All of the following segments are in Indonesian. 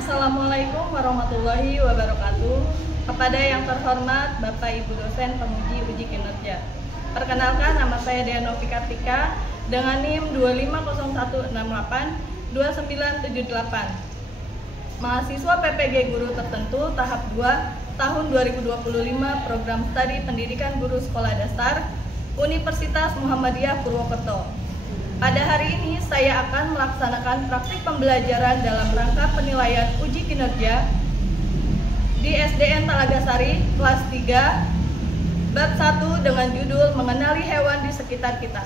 Assalamualaikum warahmatullahi wabarakatuh. Kepada yang terhormat Bapak Ibu dosen penguji uji kinerja. Perkenalkan, nama saya Dea Novika Tika dengan NIM 250682978. Mahasiswa PPG Guru Tertentu tahap 2 tahun 2025 program studi pendidikan guru sekolah dasar Universitas Muhammadiyah Purwokerto. Pada hari ini saya akan melaksanakan praktik pembelajaran dalam rangka penilaian uji kinerja di SDN Talagasari kelas 3 bab 1 dengan judul Mengenali Hewan di Sekitar Kita.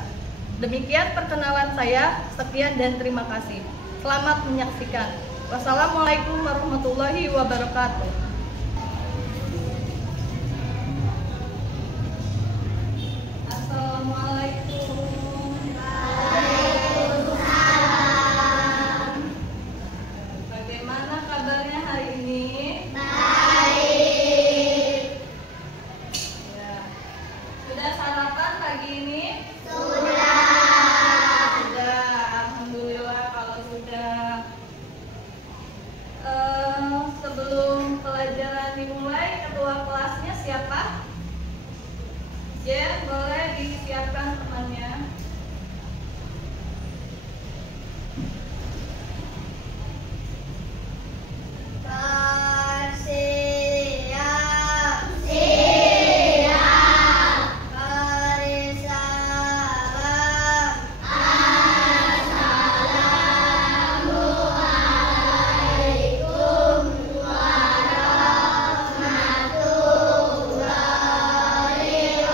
Demikian perkenalan saya, sekian dan terima kasih. Selamat menyaksikan. Wassalamualaikum warahmatullahi wabarakatuh. Assalamualaikum. Bagaimana kabarnya hari ini? Baik. Ya. Sudah sarapan pagi ini? Sudah. Alhamdulillah kalau sudah. Sebelum pelajaran dimulai, ketua kelasnya siapa? Ya, boleh disiapkan temannya. Siap. Siap. Beri salam. Assalamualaikum warahmatullahi wabarakatuh.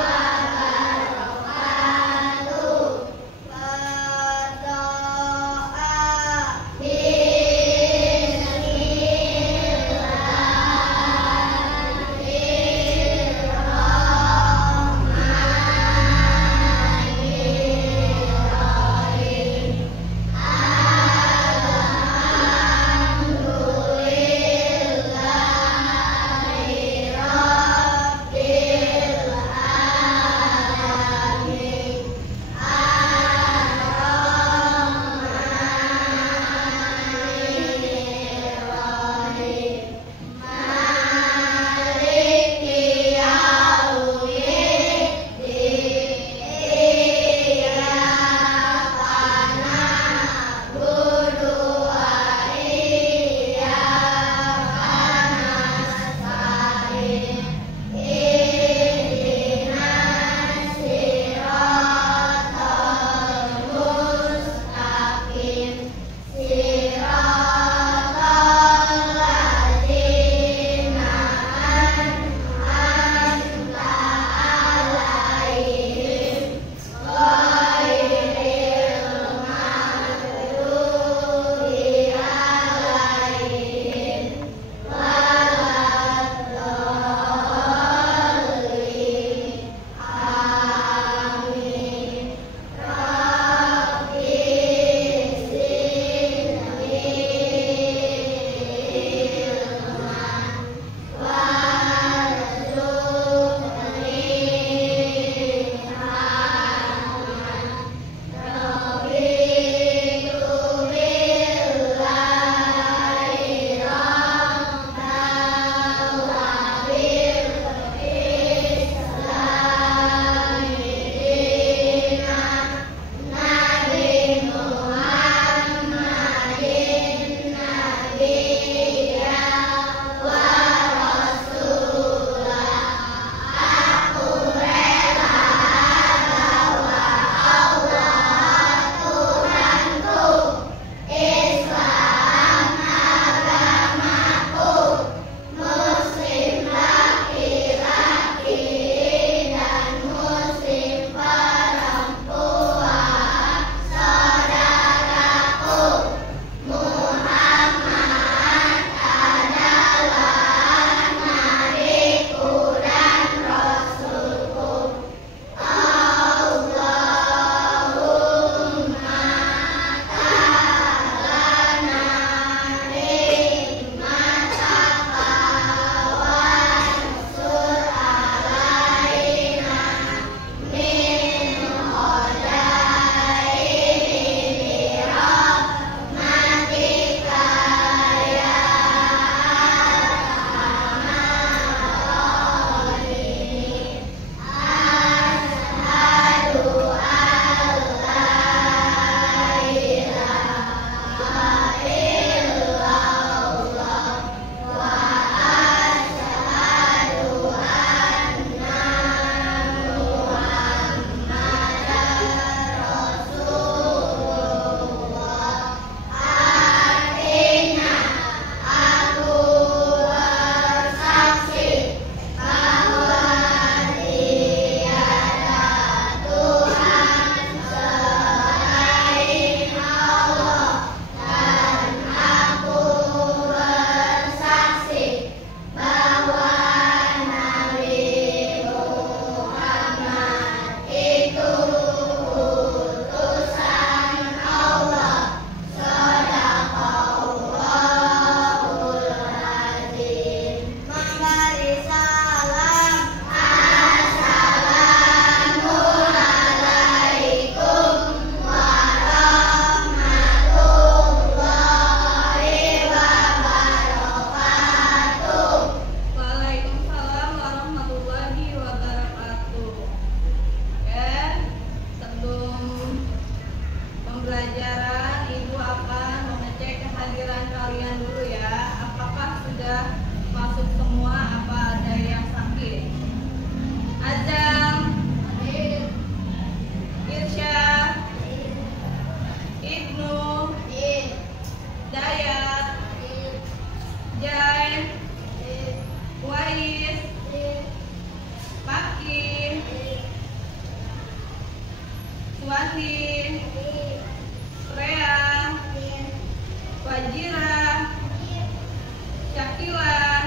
Zakila,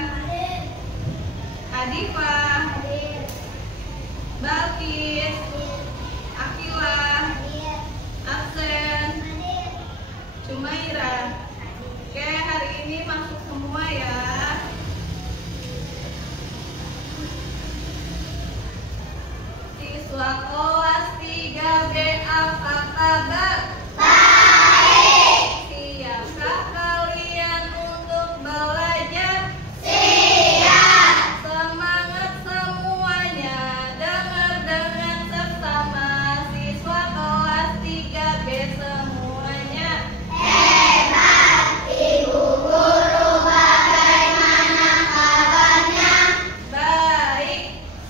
Adifa, Balkis, Akila, absen, Cumaira. Oke, hari ini masuk semua ya. Siswa kelas 3B apa kabar? Baik. Siapkah kalian untuk belajar? Siap. Semangat semuanya. Dengar dengan seksama siswa kelas 3B semuanya. Hebat, Ibu Guru, bagaimana kabarnya? Baik.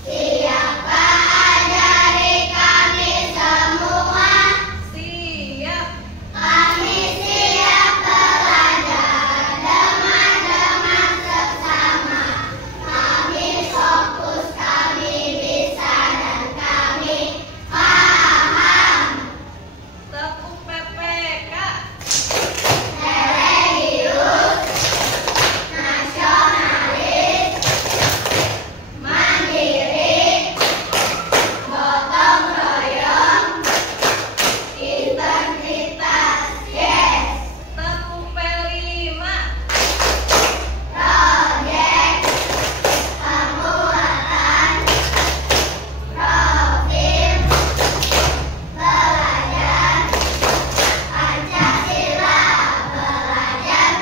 Siapkah ajari kami semua? Siap. Kami siap belajar dengan seksama. Kami fokus, kami bisa, dan kami paham. Tepuk PPK. Religius, nasionalis, mandiri, gotong royong, integritas, yes. Tepuk P5. Proyek, penguatan, profil, belajar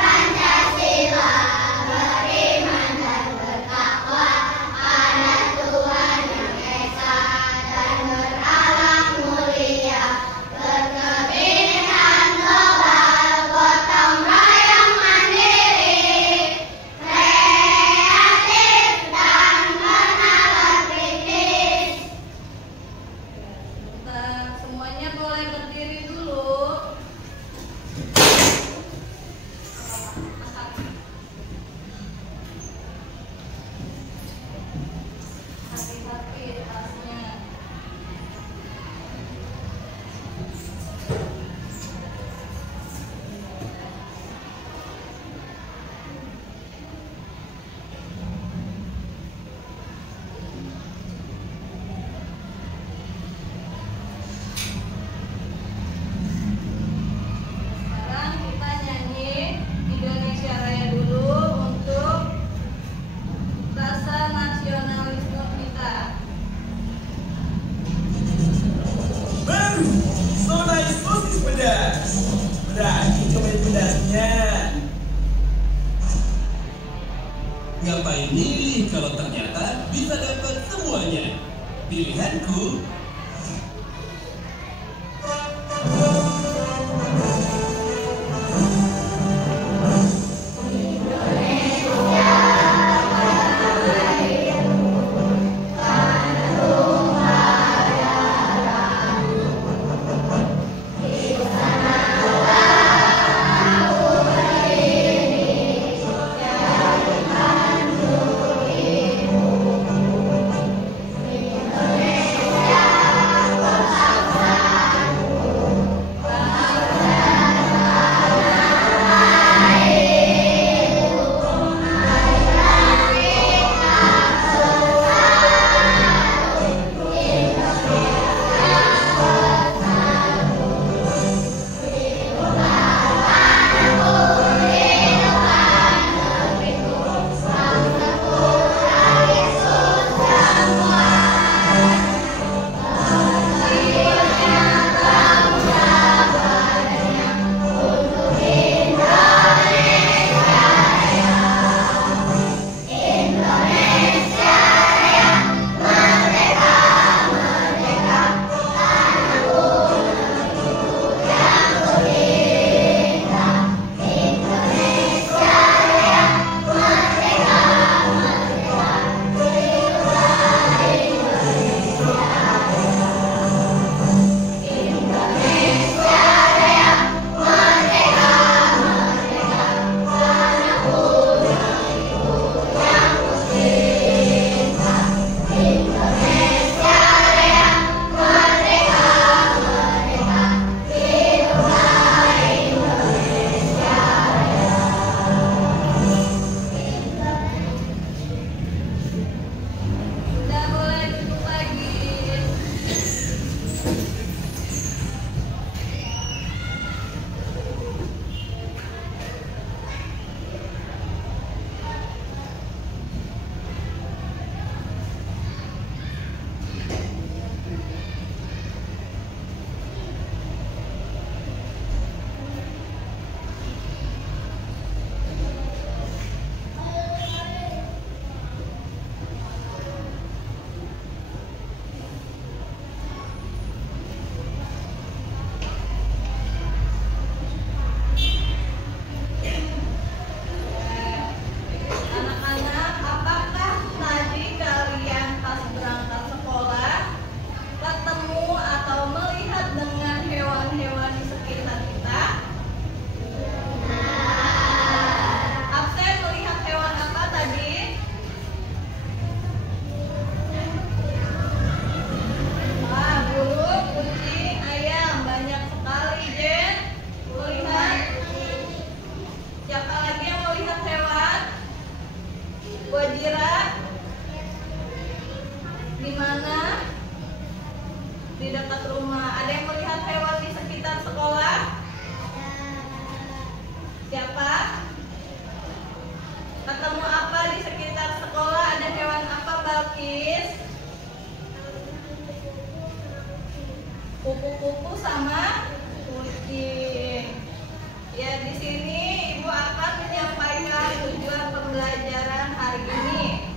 Pancasila, beriman dan bertakwa pada Tuhan Yang Esa dan berakhlak mulia, berkebinekaan global, gotong royong mandiri, kreatif dan bernalar kritis. Bentar, semuanya boleh berdiri dulu. Hati-hati tasnya. Sekarang kita nyanyi Indonesia Raya dulu untuk rasa nasionalisme kita. Baru, soda sosis pedas. Berarti cobain pedasnya. Ngapain milih kalau ternyata bisa dapat semuanya? Pilihanku Indonesia Ketemu apa di sekitar sekolah? Ada hewan apa, Balkis? Kupu-kupu sama kucing. Ya, di sini Ibu akan menyampaikan tujuan pembelajaran hari ini.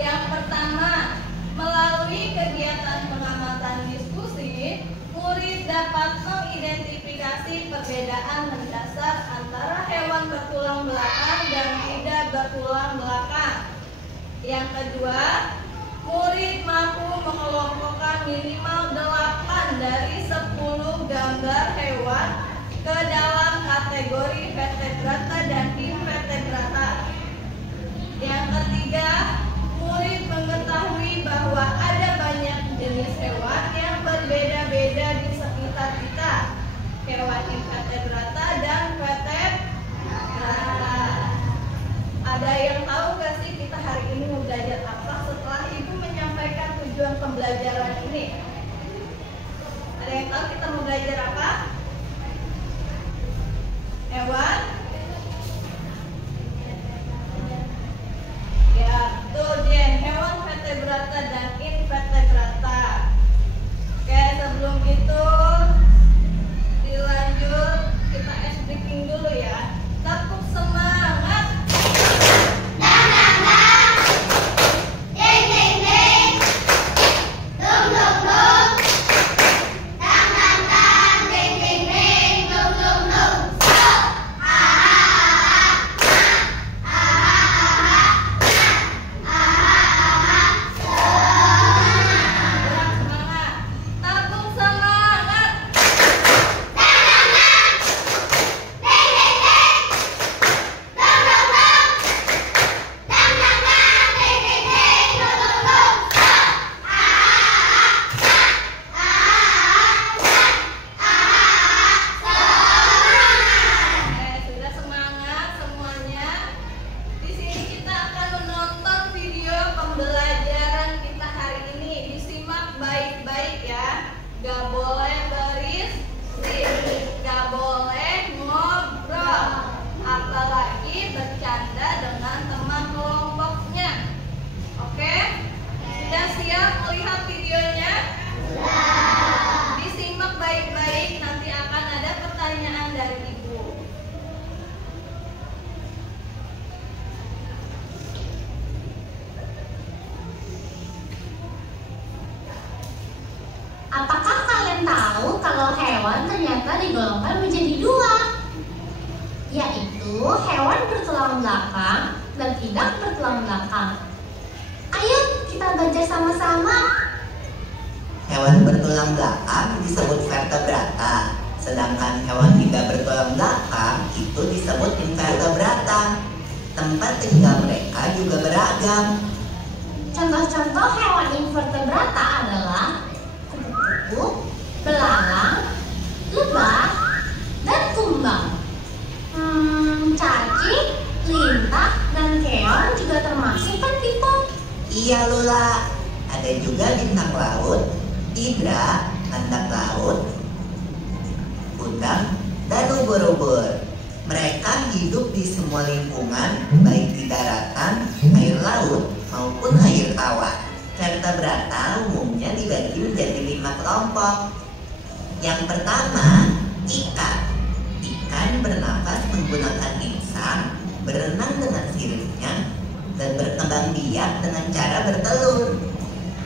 Yang pertama, melalui kegiatan pengamatan diskusi, murid dapat mengidentifikasi perbedaan mendasar antara hewan bertulang belakang dan tidak bertulang belakang. Yang kedua, murid mampu mengelompokkan minimal 8 dari 10 gambar hewan ke dalam kategori vertebrata dan invertebrata. Yang ketiga, murid mengetahui bahwa ada banyak jenis hewan yang berbeda-beda di sekitar kita. Hewan invertebrata dan vertebrata. Ada yang tahu gak sih kita hari ini mau belajar apa setelah Ibu menyampaikan tujuan pembelajaran ini? Ada yang tahu kita mau belajar apa? Hewan? Ya, betul Jen. Hewan vertebrata dan invertebrata. Oke, sebelum itu dilanjut, kita ice breaking dulu ya. Tepuk semangat. Ding ding ding, dum dum dum, tang tang tang, ding ding ding, dum dum dum. Stop. Kurang semangat. Tepuk semangat. Sudah semangat semuanya. Di sini kita akan menonton video pembelajaran kita hari ini. Disimak baik-baik ya. Gak boleh berisik, gak boleh ngobrol, apalagi bercanda dengan teman kelompoknya. Oke? Sudah siap melihat videonya? Disimak baik-baik, nanti akan ada pertanyaan dari Ibu. Apakah kalian tahu kalau hewan ternyata digolongkan menjadi dua? Yaitu hewan bertulang belakang dan tidak bertulang belakang. Ayo kita belajar sama-sama. Hewan bertulang belakang disebut vertebrata, sedangkan hewan tidak bertulang belakang itu disebut invertebrata. Tempat tinggal mereka juga beragam. Contoh-contoh hewan invertebrata adalah kupu-kupu, belalang, lebah, dan kumbang. Cacing, lintah, dan keong juga termasuk kan tipe. Iya Lula, ada juga bintang laut, hidra, landak laut, udang, dan ubur-ubur. Mereka hidup di semua lingkungan, baik di daratan, air laut, maupun air tawar. Vertebrata umumnya dibagi menjadi 5 kelompok. Yang pertama, ikan. Ikan bernafas menggunakan insang, berenang dengan siripnya, dan berkembang biak dengan cara bertelur.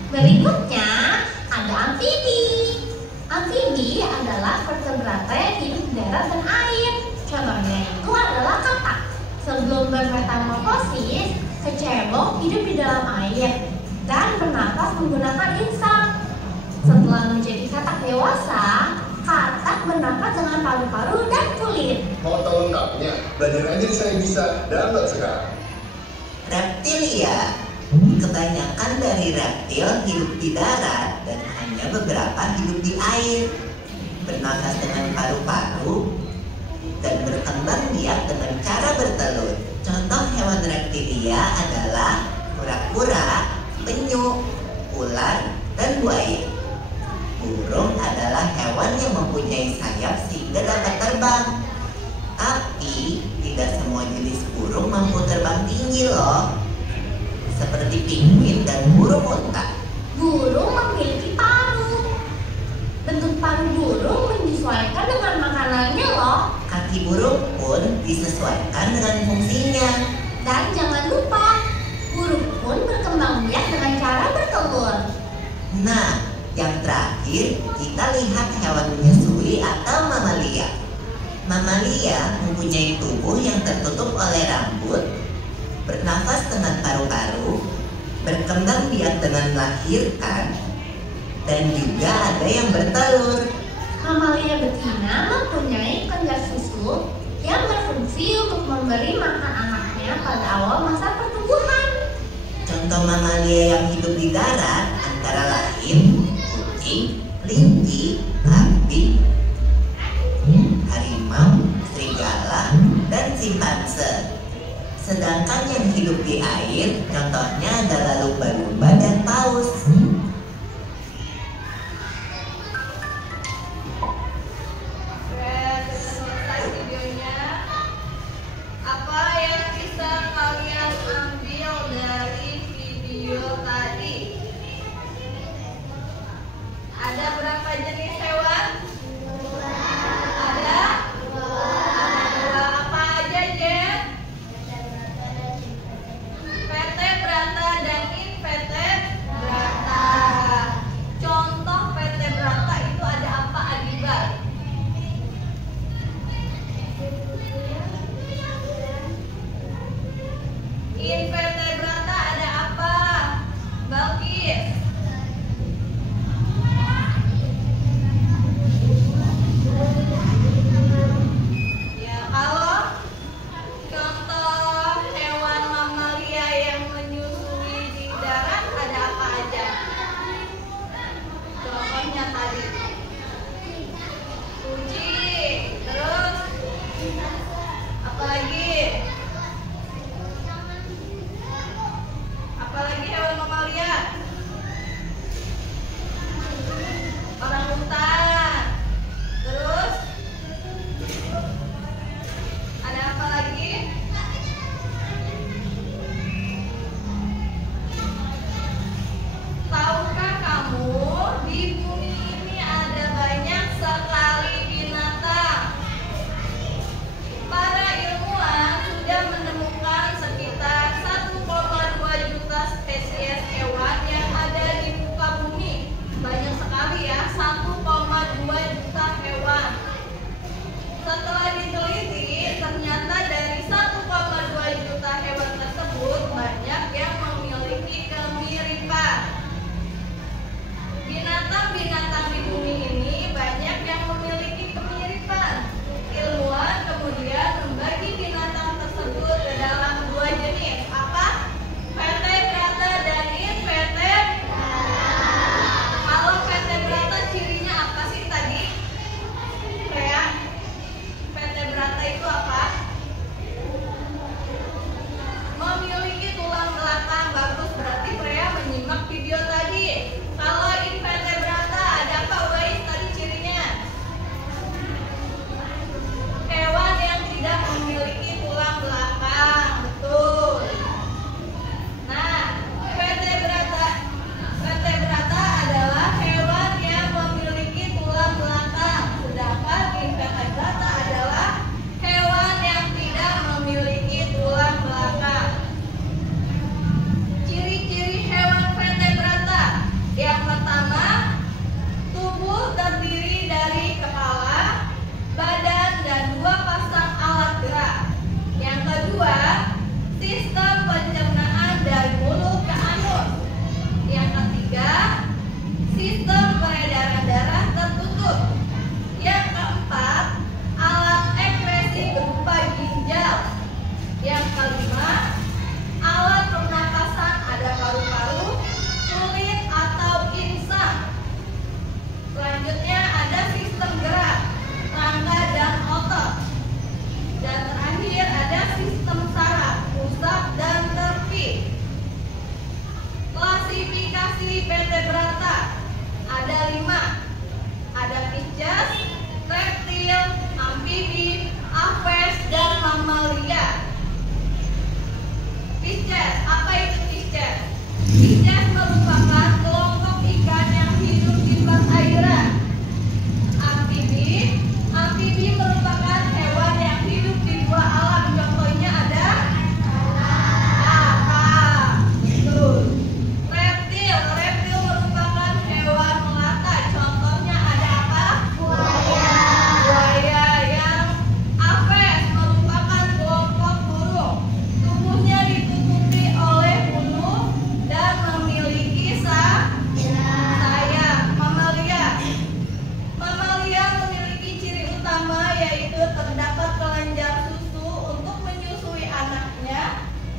Berikutnya ada amfibi. Amfibi adalah vertebrata yang hidup di darat dan air. Contohnya itu adalah katak. Sebelum bermetamorfosis, kecebong hidup di dalam air dan bernafas menggunakan insang. Setelah menjadi katak dewasa, katak bernafas dengan paru-paru dan kulit. Mau tahu lengkapnya? Belajar aja di Saya Bisa, download sekarang. Reptilia. Kebanyakan dari reptil hidup di darat dan hanya beberapa hidup di air. Bernafas dengan paru-paru dan berkembang biak dengan cara bertelur. Contoh hewan reptilia adalah kura-kura, penyu, ular, dan buaya. Burung adalah hewan yang mempunyai sayap sehingga dapat terbang. Tapi tidak semua jenis jenis burung mampu terbang tinggi loh, seperti penguin dan burung unta. Burung memiliki paruh. Bentuk paruh burung menyesuaikan dengan makanannya loh. Kaki burung pun disesuaikan dengan fungsinya. Dan jangan lupa, burung pun berkembang biak dengan cara bertelur. Nah, yang terakhir kita lihat hewan menyusui atau mamalia. Mamalia mempunyai tubuh yang tertutup oleh rambut, bernafas dengan paru-paru, berkembang biak dengan melahirkan, dan juga ada yang bertelur. Mamalia betina mempunyai kelenjar susu yang berfungsi untuk memberi makan anaknya pada awal masa pertumbuhan. Contoh mamalia yang hidup di darat antara lain kucing, kelinci, kambing, harimau, serigala, dan simpanse. Sedangkan yang hidup di air contohnya adalah lumba-lumba dan paus. Selesai videonya. Apa yang bisa kalian ambil dari video tadi? Ada berapa jenis hewan? Ada? Ada apa aja, Jen? Vertebrata dan invertebrata. Contoh vertebrata itu ada apa, Adiba? Invertebrata ada apa, Balkis? Ya, kalau contoh hewan mamalia yang menyusui di darat ada apa aja? Contohnya tadi kucing, terus apa lagi?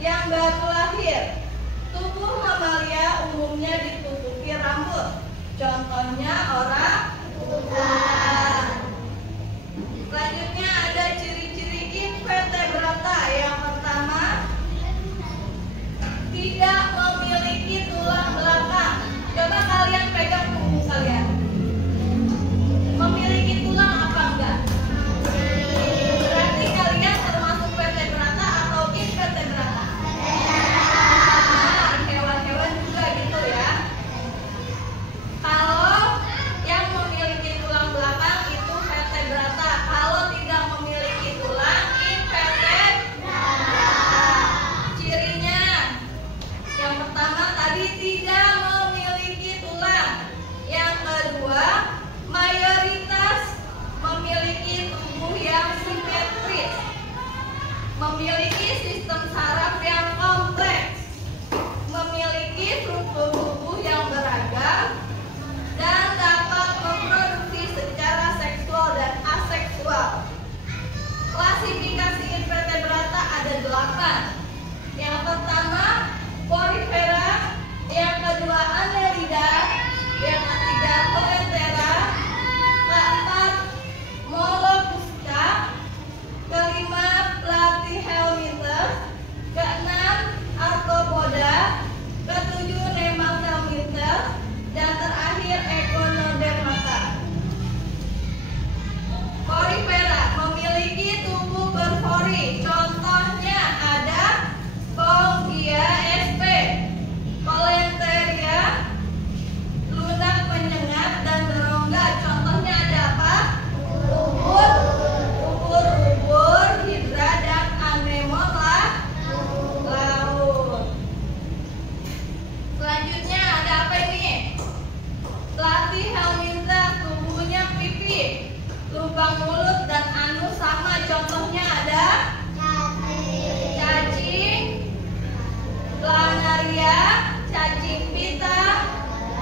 yang baru lahir. Tubuh mamalia umumnya ditutupi rambut. Contohnya orang utan. Selanjutnya ada ciri-ciri invertebrata. Yang pertama, tidak memiliki tulang belakang. Coba kalian pegang punggung kalian. Memiliki tulang apa enggak? Berarti kalian termasuk vertebrata atau invertebrata? Nah, hewan-hewan juga gitu ya. Kalau yang memiliki tulang belakang itu vertebrata. Kalau tidak memiliki tulang, invertebrata. Cirinya, yang pertama tadi tidak memiliki tulang. Yang kedua, mayoritas memiliki tubuh yang simetris, memiliki sistem saraf yang kompleks, memiliki struktur tubuh yang beragam, dan dapat memproduksi secara seksual dan aseksual. Klasifikasi invertebrata ada 8. Yang pertama, Porifera, yang kedua Annelida, yang ketiga Coleoptera, keempat Mollusca, kelima Platyhelminthes, keenam Arthropoda, ketujuh Nemathelminthes, dan terakhir Echinodermata. Porifera memiliki tubuh berpori. Contohnya ada Spongia sp, Coleopteria, lunak penyengat dan berongga. Contohnya ada apa? Ubur-ubur, hidra, dan anemon laut. Selanjutnya ada apa ini? Platyhelminthes, tubuhnya pipi, lubang mulut dan anus sama. Contohnya ada cacing, planaria, cacing pita,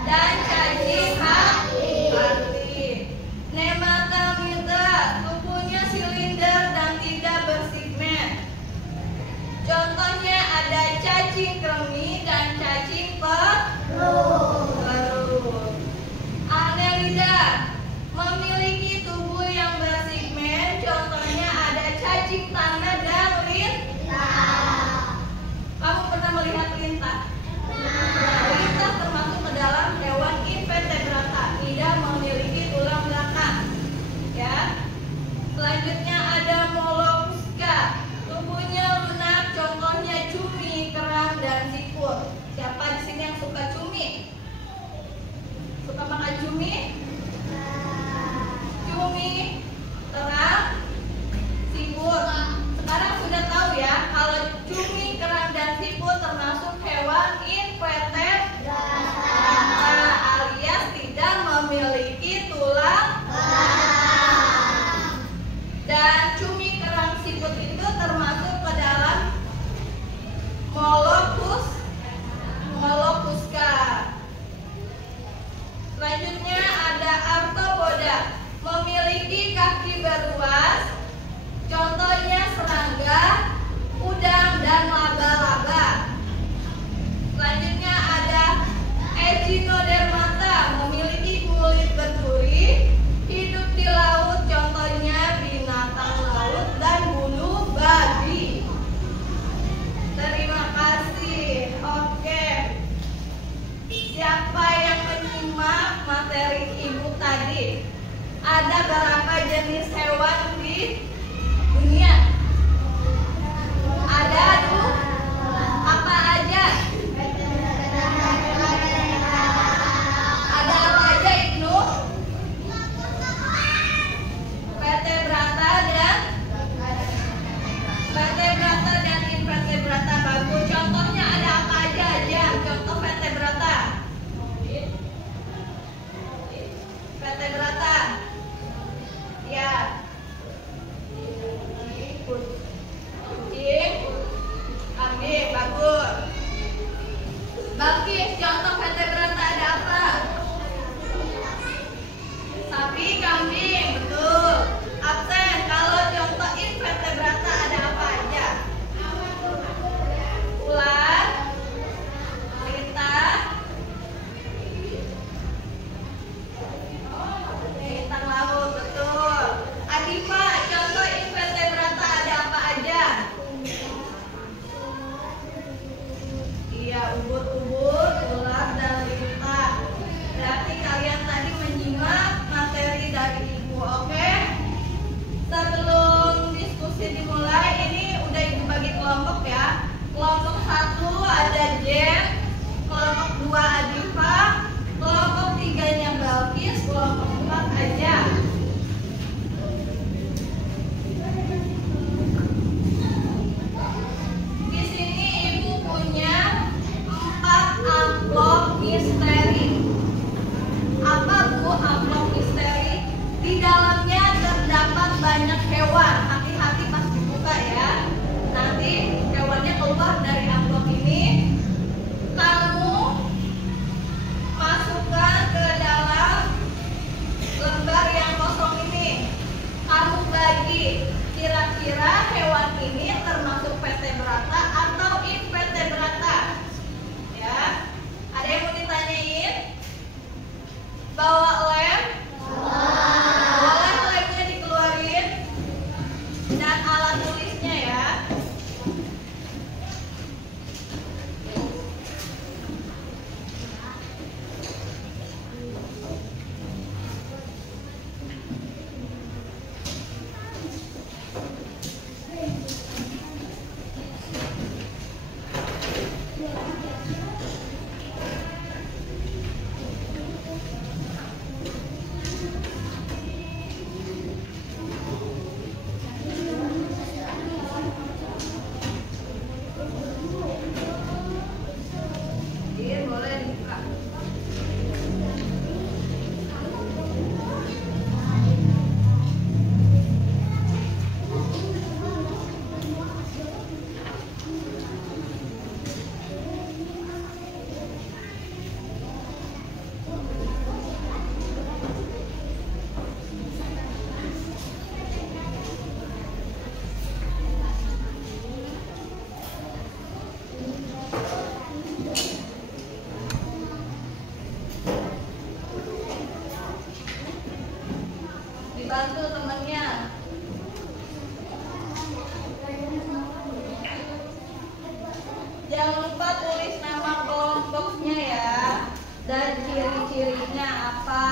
dan cacing hati. Nemathelminthes, tubuhnya silinder dan tidak bersegmen. Contohnya ada cacing kremi dan cacing perut. Annelida memiliki tubuh yang bersegmen. Contohnya ada cacing tanah dan lintah. Kamu pernah melihat lintah? Lintah termasuk ke dalam hewan invertebrata, tidak memiliki tulang belakang. Ya. Selanjutnya ada Mollusca, tubuhnya lunak. Contohnya cumi, kerang, dan siput. Siapa di sini yang suka cumi? Suka makan cumi? Cumi, kerang, siput. Sekarang sudah tahu ya, kalau cumi, kerang, dan siput termasuk hewan invertebrata, alias tidak memiliki tulang belakang. Dan cumi, kerang, siput itu termasuk ke dalam Mollusca. Selanjutnya ada Arthropoda, memiliki kaki beruas. Contohnya serangga, udang, dan laba-laba. Selanjutnya ada Echinodermata, memiliki kulit berduri, hidup di laut. Contohnya binatang laut dan bulu babi. Terima kasih. Oke. Siapa yang menyimak materi ibu tadi? Ada berapa jenis hewan di dunia? Ada tuh. Apa aja? Ada apa aja, Ibnu? Vertebrata dan invertebrata. Bagus. Contohnya ada apa aja? Contoh vertebrata. Vertebrata. Ya. Kucing, kambing. Bagus. Bagus. Contoh vertebrata ada apa? Sapi, kambing. Betul. Absen. Kalau contoh invertebrata ada apa aja? Jangan lupa tulis nama kelompoknya ya. Dan ciri-cirinya apa?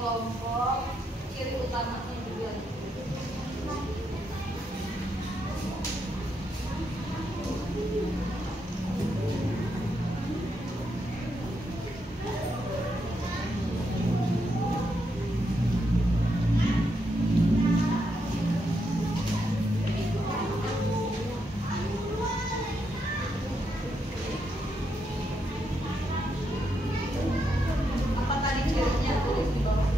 Kelompok ciri utamanya juga. Apa tadi cirinya? Tulis di bawah.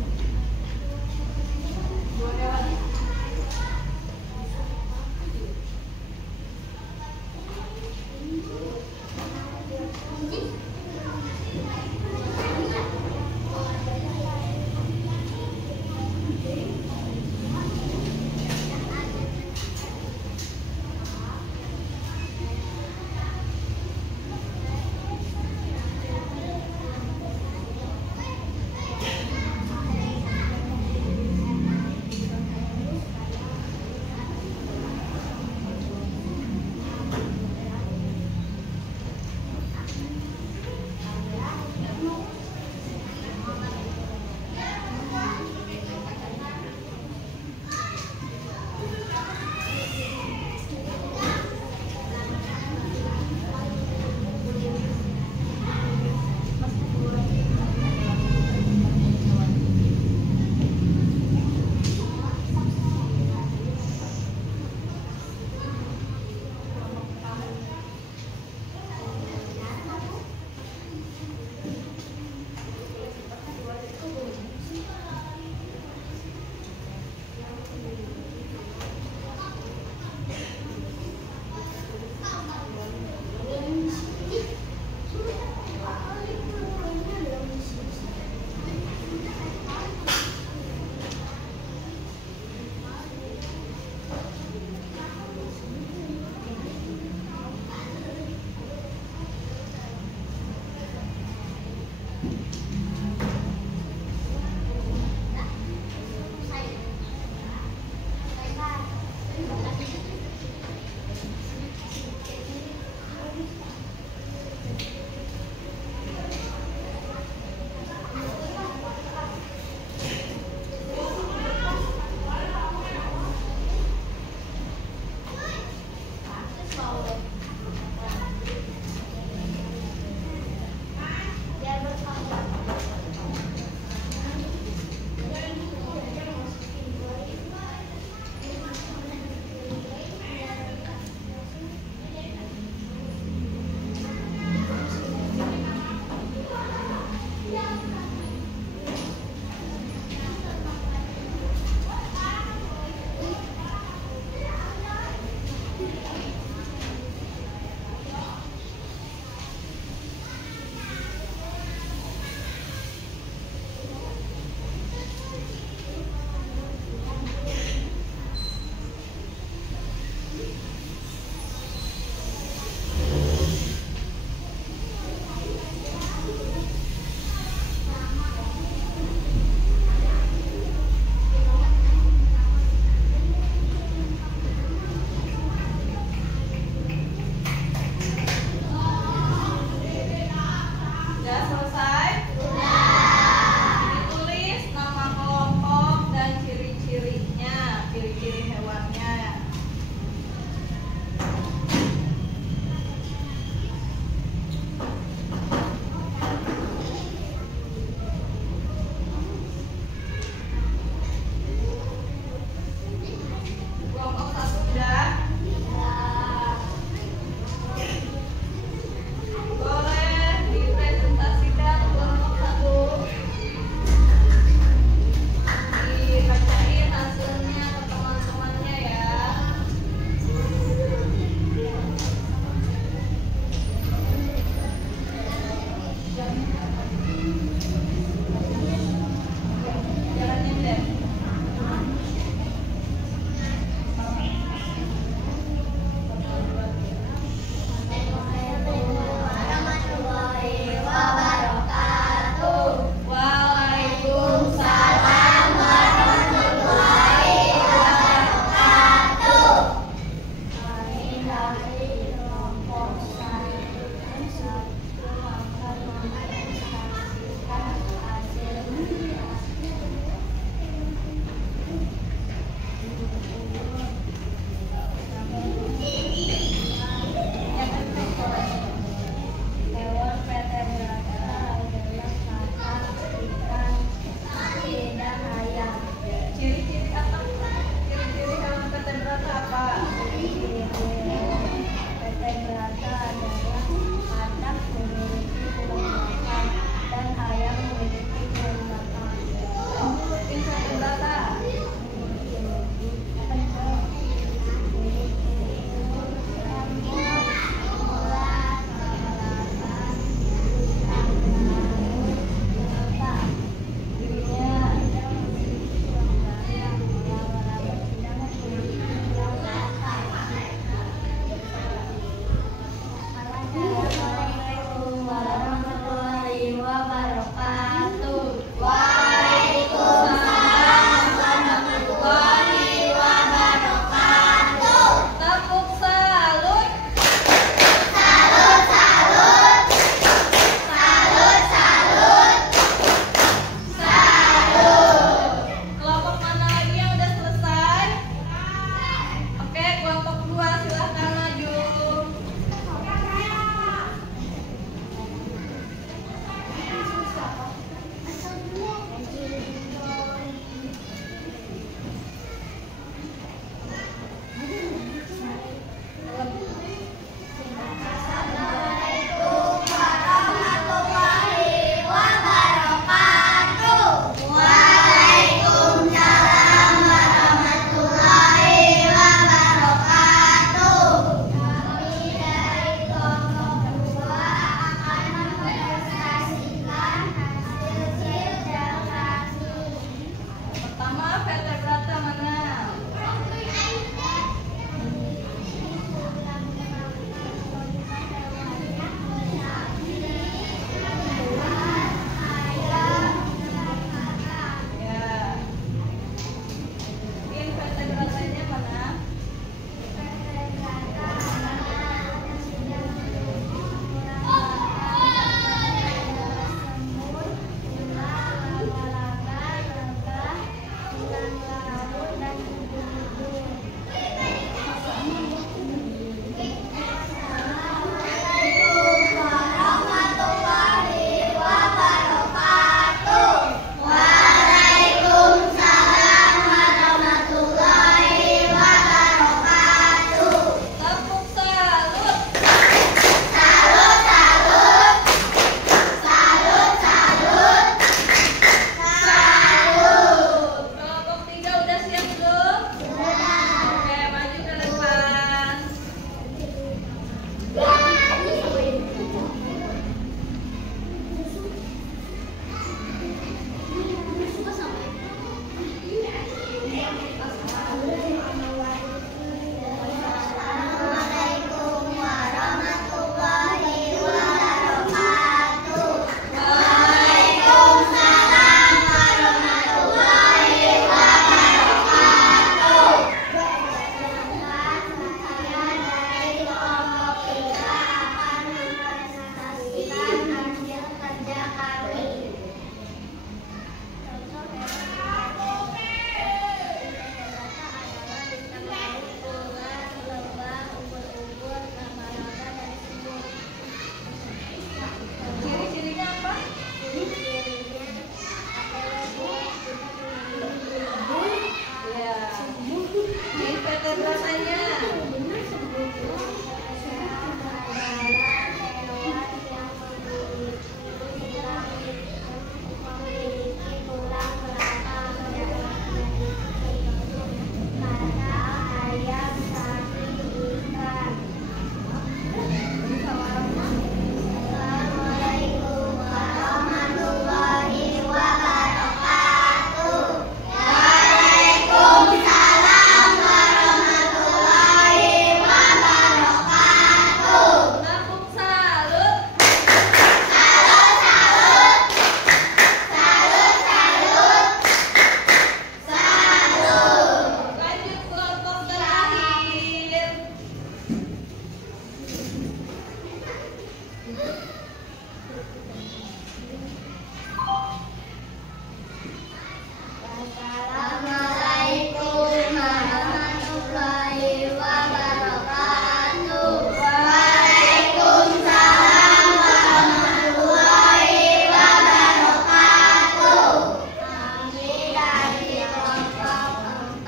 Assalamualaikum warahmatullahi wabarakatuh. Waalaikumsalam warahmatullahi wabarakatuh. Kami dari kelompok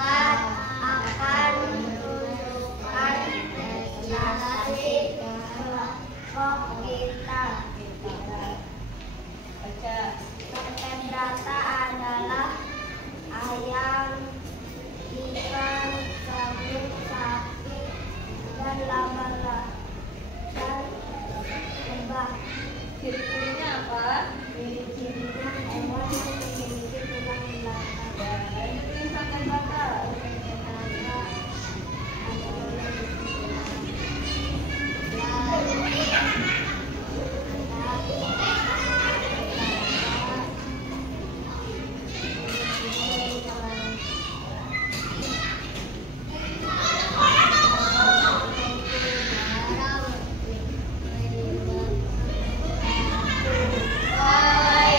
4 akan menunjukkan prestasi kelompok kita. Vertebrata adalah ayam, ikan, semut, sapi, dan laba-laba dan lebah. Ciri-cirinya apa? Ciri-cirinya hewan yang memiliki tulang belakang. Lanjutin vertebrata. Waalaikumsalam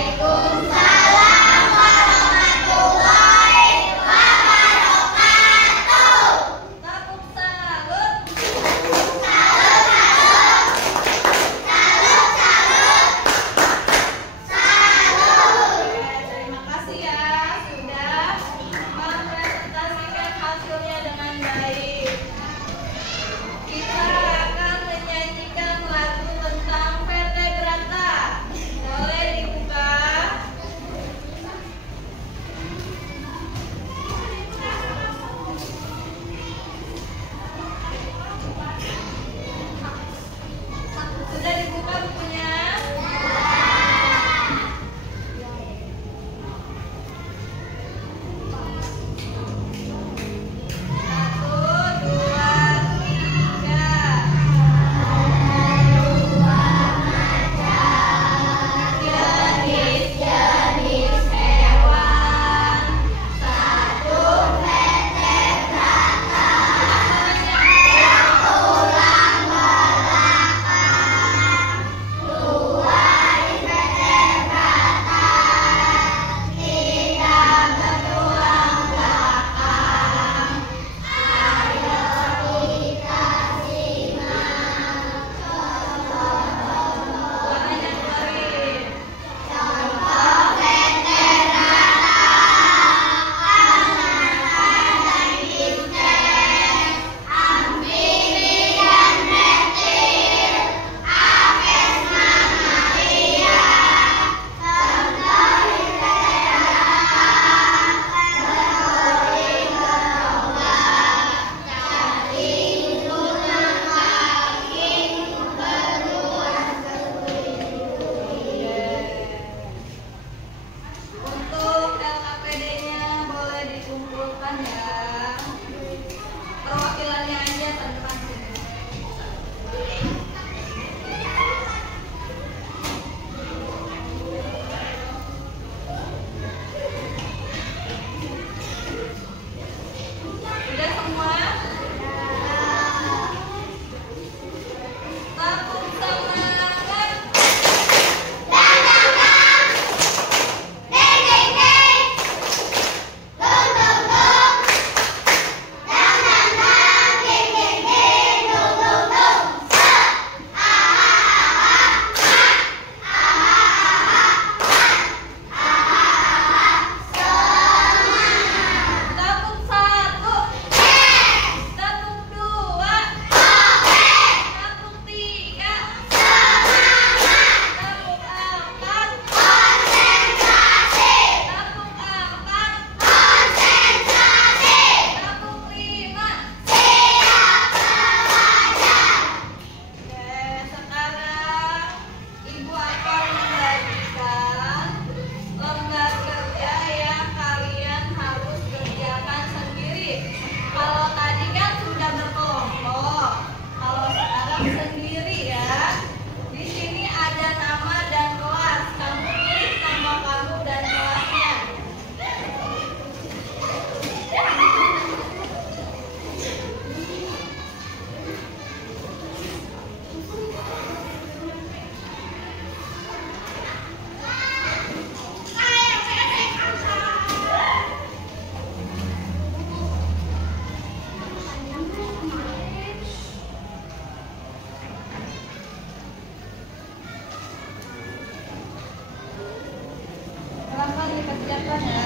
dipersiapkan ya.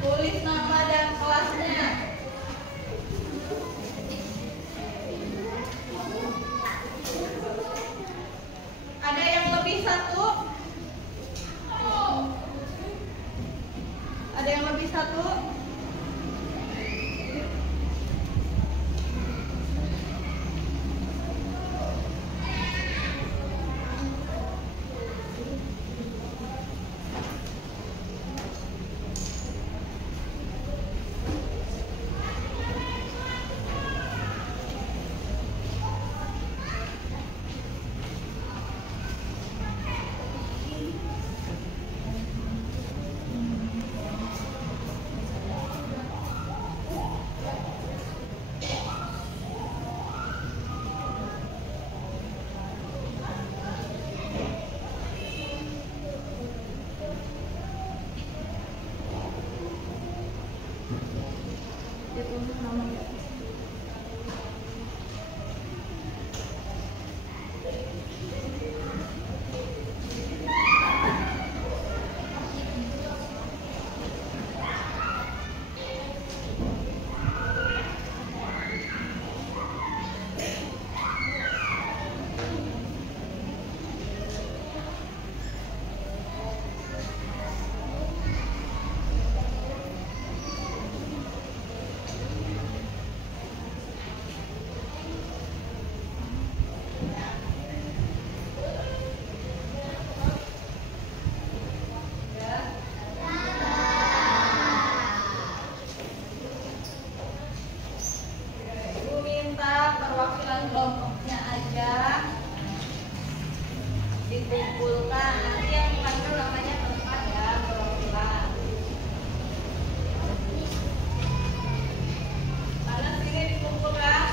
Tulis nama dan kelasnya. Ada yang lebih satu? Ada yang lebih satu? Ditulis namanya. Ibu minta perwakilan kelompoknya aja dikumpulkan. Nanti yang dipanggil namanya tempat ya, perwakilan. Sana sini dikumpulkan.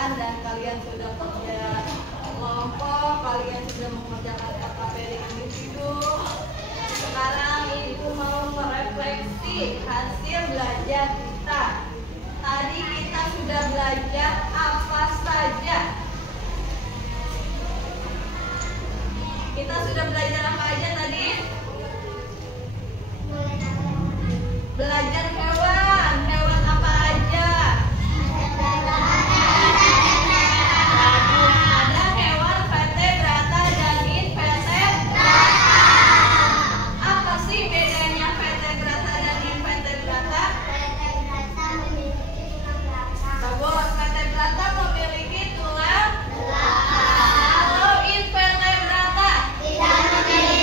kalian dan kalian sudah kerja kelompok, kalian sudah mengerjakan LKPD individu. Sekarang Ibu mau merefleksi hasil belajar kita. Tadi kita sudah belajar apa saja? Kita sudah belajar apa aja tadi? Belajar hewan. Hewan apa aja? Ada hewan vertebrata dan invertebrata. Apa sih bedanya vertebrata dan invertebrata? Bagus, vertebrata memiliki tulang. Kalau invertebrata tidak memiliki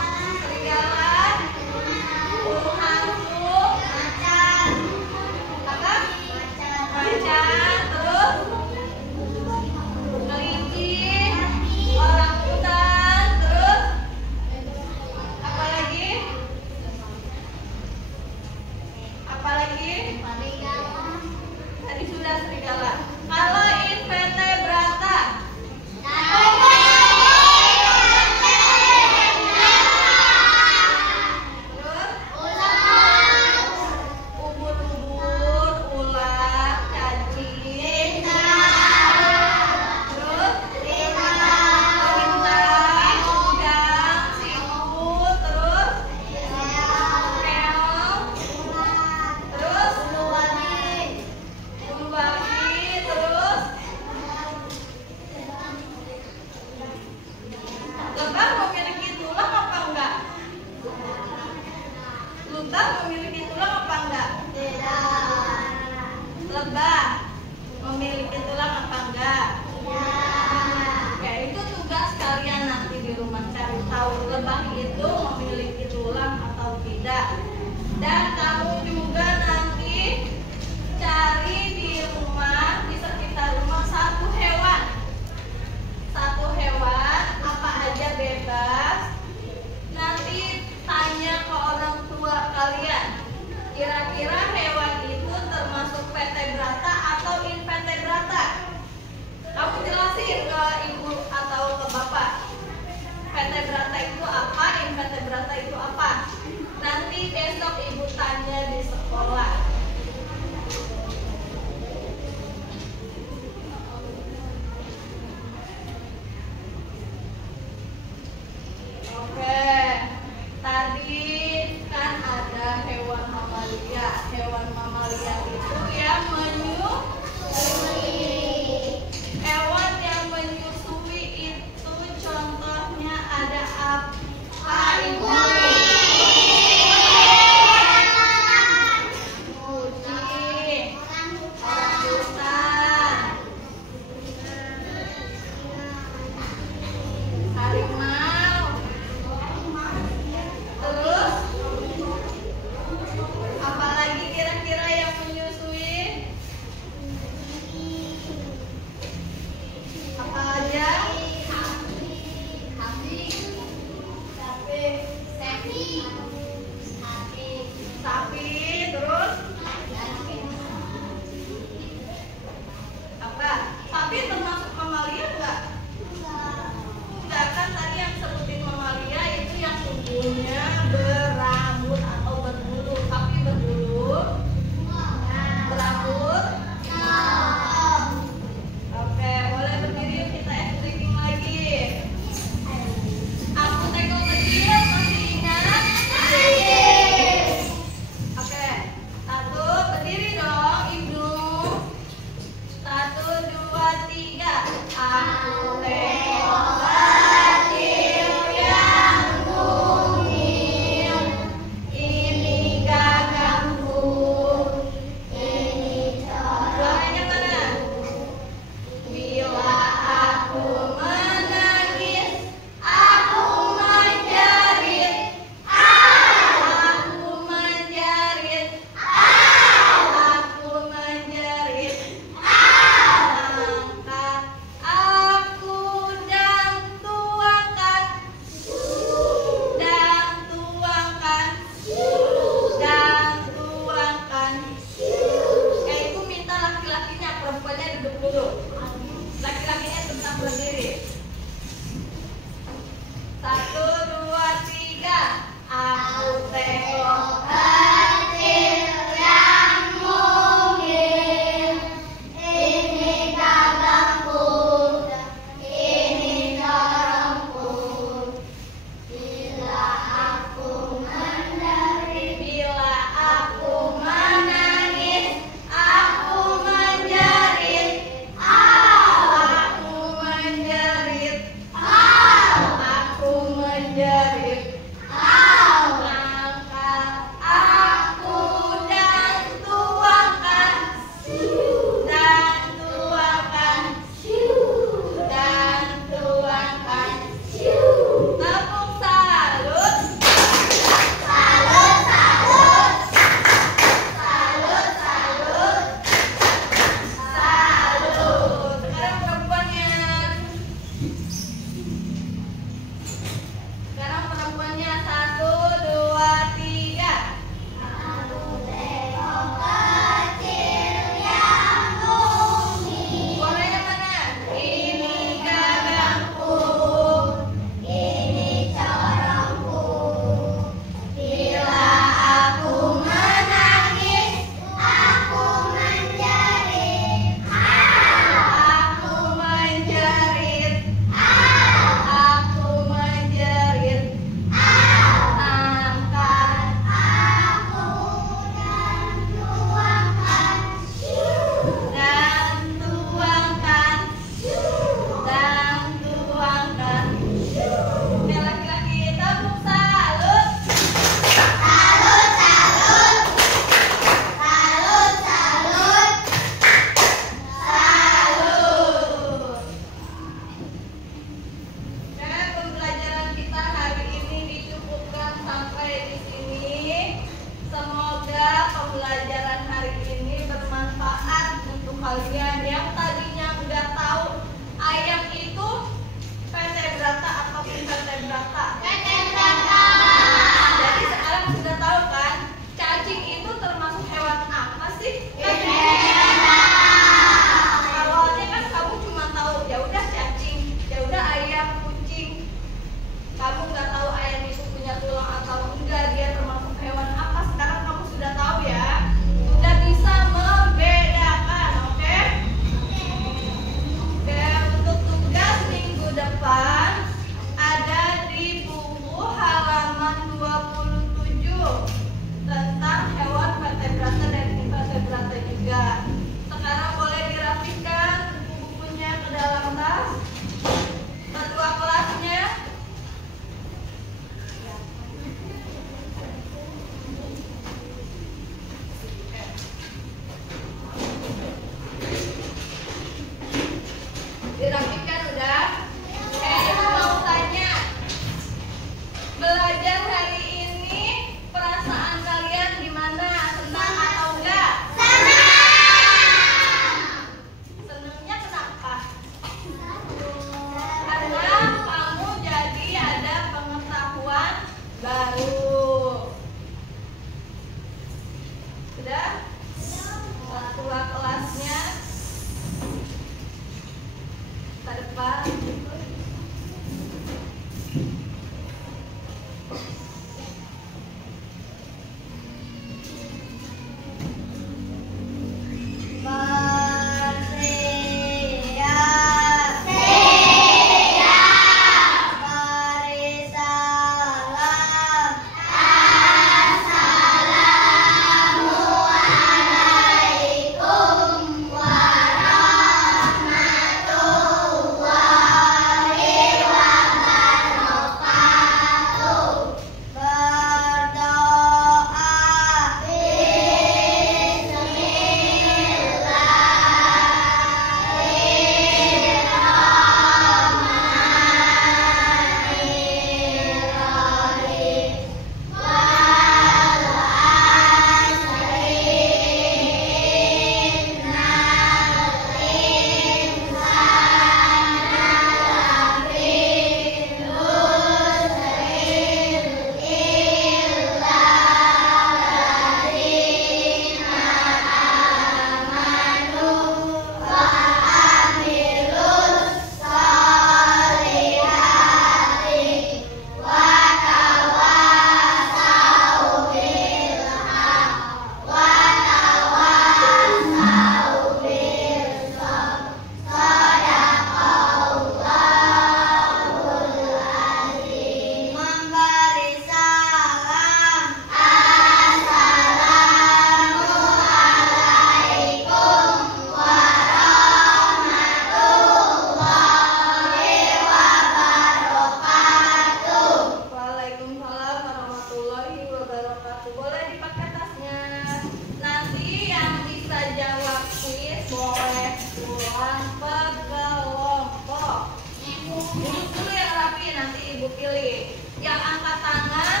nanti ibu pilih. Yang angkat tangan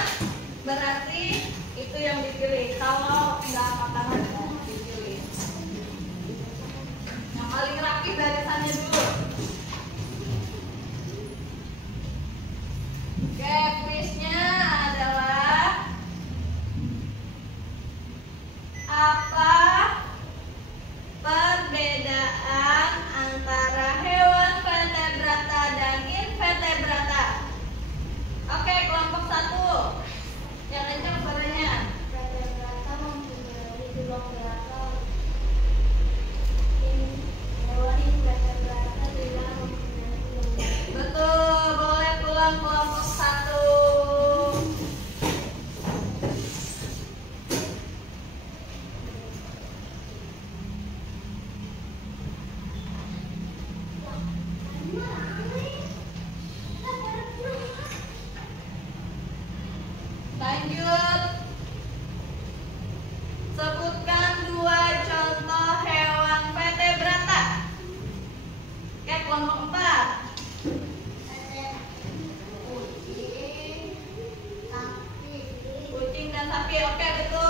berarti itu yang dipilih. Kalau nggak angkat tangan nggak dipilih. Yang paling rapi barisannya dulu. Oke, kuisnya adalah apa perbedaan antara hewan vertebrata dan invertebrata? Oke, kelompok 1. Yang kencang suaranya. Vertebrata mempunyai tulang belakang. Hewan invertebrata tidak mempunyai tulang belakang. Betul, boleh pulang kelompok 1. Lanjut. Sebutkan 2 contoh hewan vertebrata. Oke, kelompok 4. Kucing, sapi. Kucing dan sapi. Oke, betul.